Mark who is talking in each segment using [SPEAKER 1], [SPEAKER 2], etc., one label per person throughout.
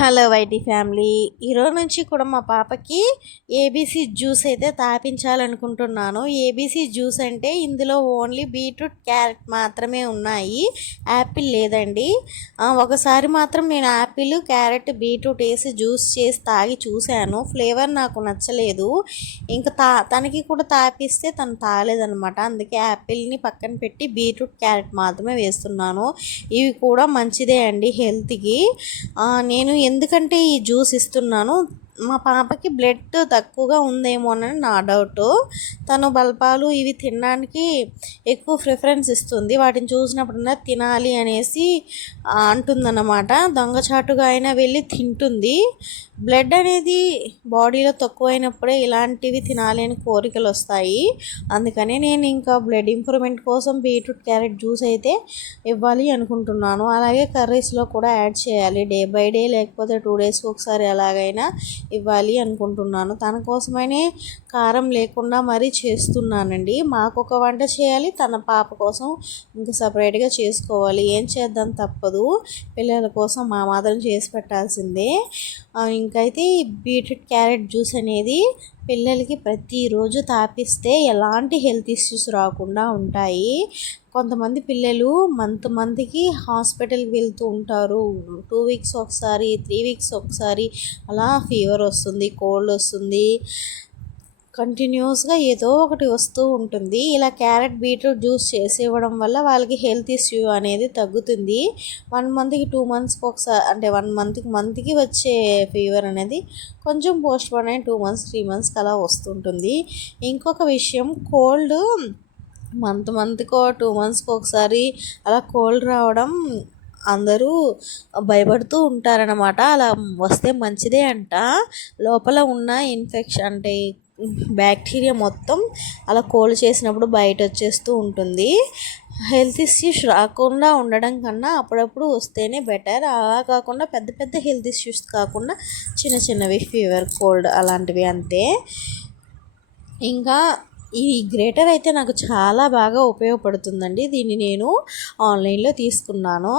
[SPEAKER 1] Hello YT family. ఈరోజు నుంచి కూడా మా పాపకి ఏబీసీ జ్యూస్ అయితే తాపించాలనుకుంటున్నాను. ఏబీసీ జ్యూస్ అంటే ఇందులో ఓన్లీ బీట్రూట్ క్యారెట్ మాత్రమే ఉన్నాయి. యాపిల్ లేదండి. ఒకసారి మాత్రం నేను యాపిల్ క్యారెట్ బీట్రూట్ వేసి జ్యూస్ చేసి తాగి చూశాను. ఫ్లేవర్ నాకు నచ్చలేదు. ఇంకా తా తనకి కూడా తాపిస్తే తను తాగలేదనమాట అందుకే యాపిల్ని పక్కన పెట్టి బీట్రూట్ క్యారెట్ మాత్రమే వేస్తున్నాను. ఇవి కూడా మంచిదే అండి హెల్త్కి. నేను ఎందుకంటే ఈ జ్యూస్ ఇస్తున్నాను మా పాపకి బ్లడ్ తక్కువగా ఉందేమోనని నా డౌట్ తను బల్పాలు ఇవి తినడానికి ఎక్కువ ప్రిఫరెన్స్ ఇస్తుంది. వాటిని చూసినప్పుడన్నా తినాలి అనేసి అంటుందన్నమాట. దొంగచాటుగా అయినా వెళ్ళి తింటుంది. బ్లడ్ అనేది బాడీలో తక్కువైనప్పుడే ఇలాంటివి తినాలి అని కోరికలు వస్తాయి. అందుకనే నేను ఇంకా బ్లడ్ ఇంప్రూవ్మెంట్ కోసం బీట్రూట్ క్యారెట్ జ్యూస్ అయితే ఇవ్వాలి అనుకుంటున్నాను. అలాగే కర్రీస్లో కూడా యాడ్ చేయాలి. డే బై డే లేకపోతే టూ డేస్కి ఒకసారి ఎలాగైనా ఇవ్వాలి అనుకుంటున్నాను. తన కోసమనే కారం లేకుండా మరీ చేస్తున్నానండి. మాకు ఒక వంట చేయాలి తన పాప కోసం ఇంకా సపరేట్గా చేసుకోవాలి. ఏం చేద్దాం తప్పదు. పిల్లల కోసం మా మాత్రం చేసి పెట్టాల్సిందే. ఇంకైతే ఈ బీట్రూట్ క్యారెట్ జ్యూస్ అనేది పిల్లలకి ప్రతిరోజు తాపిస్తే ఎలాంటి హెల్త్ ఇష్యూస్ రాకుండా ఉంటాయి. కొంతమంది పిల్లలు మంత్ మంత్కి హాస్పిటల్కి వెళ్తూ ఉంటారు. టూ వీక్స్ ఒకసారి త్రీ వీక్స్ ఒకసారి అలా ఫీవర్ వస్తుంది కోల్డ్ వస్తుంది. కంటిన్యూస్గా ఏదో ఒకటి వస్తూ ఉంటుంది. ఇలా క్యారెట్ బీట్రూట్ జ్యూస్ చేసి ఇవ్వడం వల్ల వాళ్ళకి హెల్త్ ఇష్యూ అనేది తగ్గుతుంది. వన్ మంత్కి టూ మంత్స్కి ఒకసారి అంటే వన్ మంత్కి మంత్కి వచ్చే ఫీవర్ అనేది కొంచెం పోస్ట్ పోన్ అయ్యి టూ మంత్స్ త్రీ మంత్స్కి అలా వస్తుంటుంది. ఇంకొక విషయం కోల్డ్ మంత్ మంత్కో టూ మంత్స్కి ఒకసారి అలా కోల్డ్ రావడం అందరూ భయపడుతూ ఉంటారనమాట అలా వస్తే మంచిదే అంట. లోపల ఉన్న ఇన్ఫెక్షన్ అంటే బ్యాక్టీరియా మొత్తం అలా కోల్డ్ చేసినప్పుడు బయట వచ్చేస్తూ ఉంటుంది. హెల్త్ ఇష్యూస్ రాకుండా ఉండడం కన్నా అప్పుడప్పుడు వస్తేనే బెటర్. అలా కాకుండా పెద్ద పెద్ద హెల్త్ ఇష్యూస్ కాకుండా చిన్న చిన్నవి ఫీవర్ కోల్డ్ అలాంటివి అంతే. ఇంకా ఈ గ్రేటర్ అయితే నాకు చాలా బాగా ఉపయోగపడుతుందండి. దీన్ని నేను ఆన్లైన్లో తీసుకున్నాను.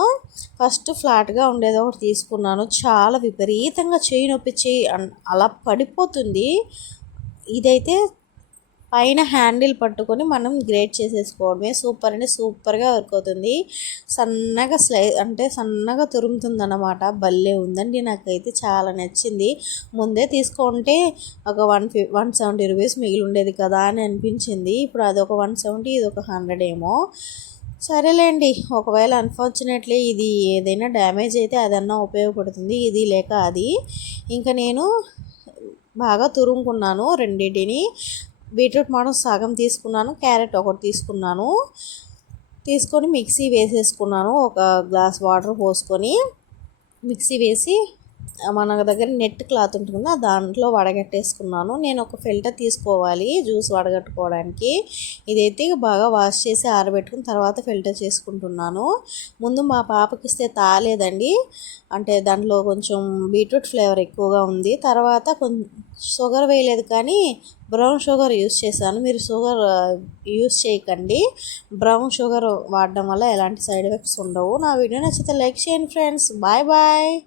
[SPEAKER 1] ఫస్ట్ ఫ్లాట్గా ఉండేది ఒకటి తీసుకున్నాను. చాలా విపరీతంగా చేయి నొప్పి చేయి అలా పడిపోతుంది. ఇదైతే పైన హ్యాండిల్ పట్టుకొని మనం గ్రేట్ చేసేసుకోవడమే. సూపర్ అంటే సూపర్గా వర్క్ అవుతుంది. సన్నగా స్లై అంటే సన్నగా తురుముతుంది అన్నమాట భలే ఉందండి. నాకైతే చాలా నచ్చింది. ముందే తీసుకుంటే ఒక వన్ ఫి వన్ సెవెంటీ రూపీస్ మిగిలి ఉండేది కదా అని అనిపించింది. ఇప్పుడు అది ఒక వన్ సెవెంటీ ఇది ఒక హండ్రెడ్ ఏమో. సరేలేండి. ఒకవేళ అన్ఫార్చునేట్లీ ఇది ఏదైనా డ్యామేజ్ అయితే అదన్నా ఉపయోగపడుతుంది. ఇది లేక అది. ఇంకా నేను బాగా తురుముకున్నాను రెండింటిని. బీట్రూట్ మాత్రం సగం తీసుకున్నాను క్యారెట్ ఒకటి తీసుకున్నాను. తీసుకొని మిక్సీ వేసేసుకున్నాను ఒక గ్లాస్ వాటర్ పోసుకొని. మిక్సీ వేసి మన దగ్గర నెట్ క్లాత్ ఉంటుంది ఆ దాంట్లో వడగట్టేసుకున్నాను. నేను ఒక ఫిల్టర్ తీసుకోవాలి జ్యూస్ వడగట్టుకోవడానికి. ఇదైతే బాగా వాష్ చేసి ఆరబెట్టుకుని తర్వాత ఫిల్టర్ చేసుకుంటున్నాను. ముందు మా పాపకి ఇస్తే తాలేదండి. అంటే దాంట్లో కొంచెం బీట్రూట్ ఫ్లేవర్ ఎక్కువగా ఉంది. తర్వాత కొంచెం షుగర్ వేయలేదు కానీ బ్రౌన్ షుగర్ యూస్ చేశాను. మీరు షుగర్ యూస్ చేయకండి. బ్రౌన్ షుగర్ వాడడం వల్ల ఎలాంటి సైడ్ ఎఫెక్ట్స్ ఉండవు. నా వీడియో నచ్చితే లైక్ చేయండి ఫ్రెండ్స్. Bye bye.